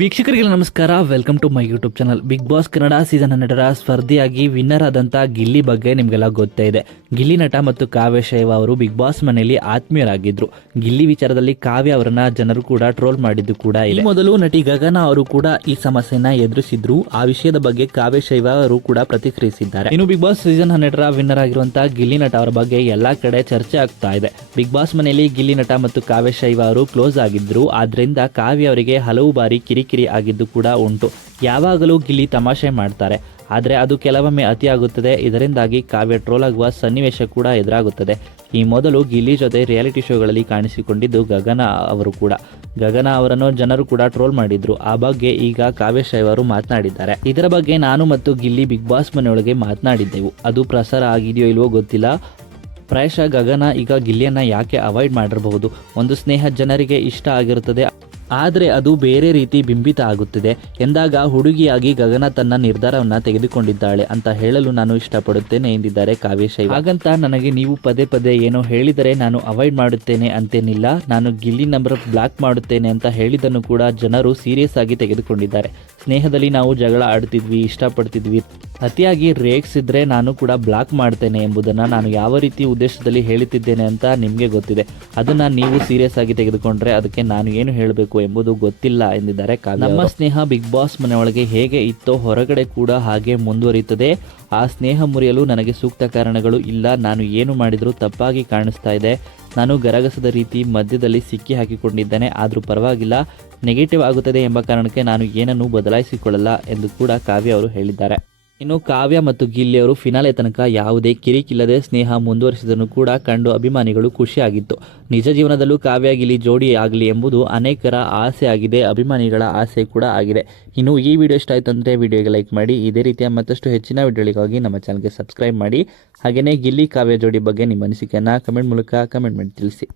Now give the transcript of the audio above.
ವೀಕ್ಷಕರಿಗೆ ನಮಸ್ಕಾರ. Welcome to my YouTube channel big boss Kannada season ಹನ್ನೆರಡರ ಸ್ಪರ್ಧಿಯಾಗಿ ವಿನ್ನರ್ ಆದಂತಹ ಗಿಲ್ಲಿ ಬಗ್ಗೆ ನಿಮಗೆಲ್ಲ ಗೊತ್ತೇ ಇದೆ. ಗಿಲ್ಲಿ ನಟ ಮತ್ತು ಕಾವ್ಯ ಶೈವ ಅವರು ಬಿಗ್ ಬಾಸ್ ಮನೆಯಲ್ಲಿ ಆತ್ಮೀಯರಾಗಿದ್ರು. ಗಿಲ್ಲಿ ವಿಚಾರದಲ್ಲಿ ಕಾವ್ಯ ಅವರನ್ನ ಜನರು ಕೂಡ ಟ್ರೋಲ್ ಮಾಡಿದ್ದು ಕೂಡ ಇದೆ. ಮೊದಲು ನಟಿ ಗಗನ ಅವರು ಕೂಡ ಈ ಸಮಸ್ಯೆಯನ್ನ ಎದುರಿಸಿದ್ರು. ಆ ವಿಷಯದ ಬಗ್ಗೆ ಕಾವ್ಯ ಶೈವ ಅವರು ಕೂಡ ಪ್ರತಿಕ್ರಿಯಿಸಿದ್ದಾರೆ. ಇನ್ನು ಬಿಗ್ ಬಾಸ್ ಸೀಸನ್ ಹನ್ನೆರಡರ ವಿನ್ನರ್ ಆಗಿರುವಂತಹ ಗಿಲ್ಲಿ ನಟ ಅವರ ಬಗ್ಗೆ ಎಲ್ಲಾ ಕಡೆ ಚರ್ಚೆ ಆಗ್ತಾ ಇದೆ. ಬಿಗ್ ಬಾಸ್ ಮನೆಯಲ್ಲಿ ಗಿಲ್ಲಿ ನಟ ಮತ್ತು ಕಾವ್ಯ ಶೈವ ಅವರು ಕ್ಲೋಸ್ ಆಗಿದ್ರು. ಆದ್ರಿಂದ ಕಾವ್ಯ ಅವರಿಗೆ ಹಲವು ಬಾರಿ ಕಿರಿಕಿರಿ ಆಗಿದ್ದು ಕೂಡ ಉಂಟು. ಯಾವಾಗಲೂ ಗಿಲ್ಲಿ ತಮಾಷೆ ಮಾಡ್ತಾರೆ. ಆದರೆ ಅದು ಕೆಲವೊಮ್ಮೆ ಅತಿಯಾಗುತ್ತದೆ. ಇದರಿಂದಾಗಿ ಕಾವ್ಯ ಟ್ರೋಲ್ ಆಗುವ ಸನ್ನಿವೇಶ ಕೂಡ ಎದುರಾಗುತ್ತದೆ. ಈ ಮೊದಲು ಗಿಲ್ಲಿ ಜೊತೆ ರಿಯಾಲಿಟಿ ಶೋಗಳಲ್ಲಿ ಕಾಣಿಸಿಕೊಂಡಿದ್ದು ಗಗನ ಅವರು ಕೂಡ. ಗಗನ ಅವರನ್ನು ಜನರು ಕೂಡ ಟ್ರೋಲ್ ಮಾಡಿದ್ರು. ಆ ಬಗ್ಗೆ ಈಗ ಕಾವ್ಯ ಅವರು ಮಾತನಾಡಿದ್ದಾರೆ. ಇದರ ಬಗ್ಗೆ ನಾನು ಮತ್ತು ಗಿಲ್ಲಿ ಬಿಗ್ ಬಾಸ್ ಮನೆಯೊಳಗೆ ಮಾತನಾಡಿದ್ದೆವು. ಅದು ಪ್ರಸಾರ ಆಗಿದೆಯೋ ಇಲ್ವೋ ಗೊತ್ತಿಲ್ಲ. ಪ್ರಾಯಶಃ ಗಗನ ಈಗ ಗಿಲ್ಲಿಯನ್ನ ಯಾಕೆ ಅವಾಯ್ಡ್ ಮಾಡಿರಬಹುದು? ಒಂದು ಸ್ನೇಹ ಜನರಿಗೆ ಇಷ್ಟ ಆಗಿರುತ್ತದೆ. ಆದರೆ ಅದು ಬೇರೆ ರೀತಿ ಬಿಂಬಿತ ಆಗುತ್ತಿದೆ. ಎಂದಾಗ ಹುಡುಗಿಯಾಗಿ ಗಗನ ತನ್ನ ನಿರ್ಧಾರವನ್ನು ತೆಗೆದುಕೊಂಡಿದ್ದಾಳೆ ಅಂತ ಹೇಳಲು ನಾನು ಇಷ್ಟಪಡುತ್ತೇನೆ ಎಂದಿದ್ದಾರೆ ಕಾವ್ಯಶೈ ಹಾಗಂತ ನನಗೆ ನೀವು ಪದೇ ಪದೇ ಏನೋ ಹೇಳಿದರೆ ನಾನು ಅವಾಯ್ಡ್ ಮಾಡುತ್ತೇನೆ ಅಂತೇನಿಲ್ಲ. ನಾನು ಗಿಲ್ಲಿ ನಂಬರ್ ಬ್ಲಾಕ್ ಮಾಡುತ್ತೇನೆ ಅಂತ ಹೇಳಿದನ್ನು ಕೂಡ ಜನರು ಸೀರಿಯಸ್ ಆಗಿ ತೆಗೆದುಕೊಂಡಿದ್ದಾರೆ. ಸ್ನೇಹದಲ್ಲಿ ನಾವು ಜಗಳ ಆಡ್ತಿದ್ವಿ, ಇಷ್ಟಪಡ್ತಿದ್ವಿ. ಅತಿಯಾಗಿ ರೇಗಿಸಿದ್ರೆ ನಾನು ಕೂಡ ಬ್ಲಾಕ್ ಮಾಡ್ತೇನೆ ಎಂಬುದನ್ನು ನಾನು ಯಾವ ರೀತಿ ಉದ್ದೇಶದಲ್ಲಿ ಹೇಳುತ್ತಿದ್ದೇನೆ ಅಂತ ನಿಮಗೆ ಗೊತ್ತಿದೆ. ಅದನ್ನು ನೀವು ಸೀರಿಯಸ್ ಆಗಿ ತೆಗೆದುಕೊಂಡ್ರೆ ಅದಕ್ಕೆ ನಾನು ಏನು ಹೇಳಬೇಕು ಎಂಬುದು ಗೊತ್ತಿಲ್ಲ ಎಂದಿದ್ದಾರೆ ನಮ್ಮ ಸ್ನೇಹ ಬಿಗ್ ಬಾಸ್ ಮನೆಯೊಳಗೆ ಹೇಗೆ ಇತ್ತೋ ಹೊರಗಡೆ ಕೂಡ ಹಾಗೆ ಮುಂದುವರಿಯುತ್ತದೆ. ಆ ಸ್ನೇಹ ಮುರಿಯಲು ನನಗೆ ಸೂಕ್ತ ಕಾರಣಗಳು ಇಲ್ಲ. ನಾನು ಏನು ಮಾಡಿದರೂ ತಪ್ಪಾಗಿ ಕಾಣಿಸ್ತಾ ಇದೆ. ನಾನು ಗರಗಸದ ರೀತಿ ಮಧ್ಯದಲ್ಲಿ ಸಿಕ್ಕಿ ಹಾಕಿಕೊಂಡಿದ್ದೇನೆ. ಆದರೂ ಪರವಾಗಿಲ್ಲ. ನೆಗೆಟಿವ್ ಆಗುತ್ತದೆ ಎಂಬ ಕಾರಣಕ್ಕೆ ನಾನು ಏನನ್ನೂ ಬದಲಾಯಿಸಿಕೊಳ್ಳಲ್ಲ ಎಂದು ಕೂಡ ಕಾವ್ಯ ಅವರು ಹೇಳಿದ್ದಾರೆ. ಇನ್ನು ಕಾವ್ಯ ಮತ್ತು ಗಿಲ್ಲಿ ಅವರು ಫಿನಾಲೆ ತನಕ ಯಾವುದೇ ಕಿರಿಕಿಲ್ಲದೆ ಸ್ನೇಹ ಮುಂದುವರಿಸಿದನ್ನು ಕೂಡ ಕಂಡು ಅಭಿಮಾನಿಗಳು ಖುಷಿಯಾಗಿತ್ತು. ನಿಜ ಜೀವನದಲ್ಲೂ ಕಾವ್ಯ ಗಿಲ್ಲಿ ಜೋಡಿ ಆಗಲಿ ಎಂಬುದು ಅನೇಕರ ಆಸೆ ಆಗಿದೆ, ಅಭಿಮಾನಿಗಳ ಆಸೆ ಕೂಡ ಆಗಿದೆ. ಇನ್ನು ಈ ವಿಡಿಯೋ ಇಷ್ಟ ಆಯಿತು ಅಂದರೆ ವಿಡಿಯೋಗೆ ಲೈಕ್ ಮಾಡಿ, ಇದೇ ರೀತಿಯ ಮತ್ತಷ್ಟು ಹೆಚ್ಚಿನ ವಿಡಿಯೋಗಳಿಗಾಗಿ ನಮ್ಮ ಚಾನಲ್ಗೆ ಸಬ್ಸ್ಕ್ರೈಬ್ ಮಾಡಿ. ಹಾಗೆಯೇ ಗಿಲ್ಲಿ ಕಾವ್ಯ ಜೋಡಿ ಬಗ್ಗೆ ನಿಮ್ಮ ಅನಿಸಿಕೆಯನ್ನು ಕಮೆಂಟ್ ಮೂಲಕ ಕಮೆಂಟ್ ಮಾಡಿ ತಿಳಿಸಿ.